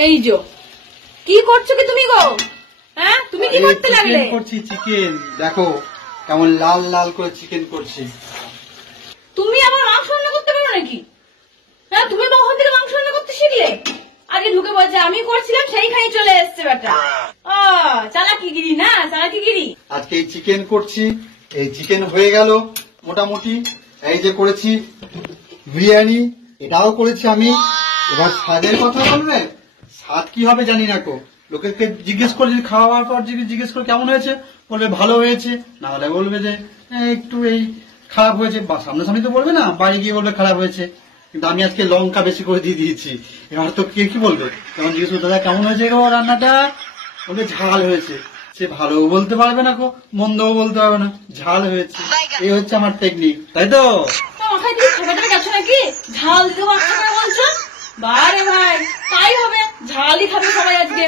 এই যো কি করছো কি তুমি গো? হ্যাঁ তুমি কি করতে লাগলে? করছি চিকেন, দেখো কেমন লাল লাল করে চিকেন করছি। তুমি আবার মাংস রান্না করতে পারো নাকি? হ্যাঁ তুমি কখন থেকে মাংস রান্না করতে শিখলে? আগে ঢুকে বলছে আমি করছিলাম, সেইখানে চলে এসছে বেটা। চালাকিগিরি না, চালাকিগিরি। আজকে এই চিকেন করছি, এই চিকেন হয়ে গেল মোটামুটি। এই যে করেছি বিরিয়ানি, এটাও করেছি আমি। এবার স্বাদের কথা বলবে, স্বাদ কি হবে জানি না কো। লোকেকে জিজ্ঞেস করে, খাওয়ার পর জিজ্ঞেস করে কেমন হয়েছে, বলবে ভালো হয়েছে, না হলে বলবে যে একটু এই খারাপ হয়েছে। সামনাসামনি তো বলবে না, বাড়ি গিয়ে বলবে খারাপ হয়েছে। কিন্তু আমি আজকে লঙ্কা বেশি করে দিয়ে দিয়েছি। এবার তো কে কি বলবে, তখন জিজ্ঞেস করবে দাদা কেমন হয়েছে গো রান্নাটা, বলবে ঝাল হয়েছে। সে ভালোও বলতে পারবে না গো, মন্দও বলতে পারবে না, ঝাল হয়েছে। এই হচ্ছে আমার টেকনিক, তাই তো? মাথায় তুমি ঠেকাতে গেছো নাকি? ঝাল দিতে বলছো? বারে ভাই তাই হবে, ঝালই খাবে সবাই আজকে।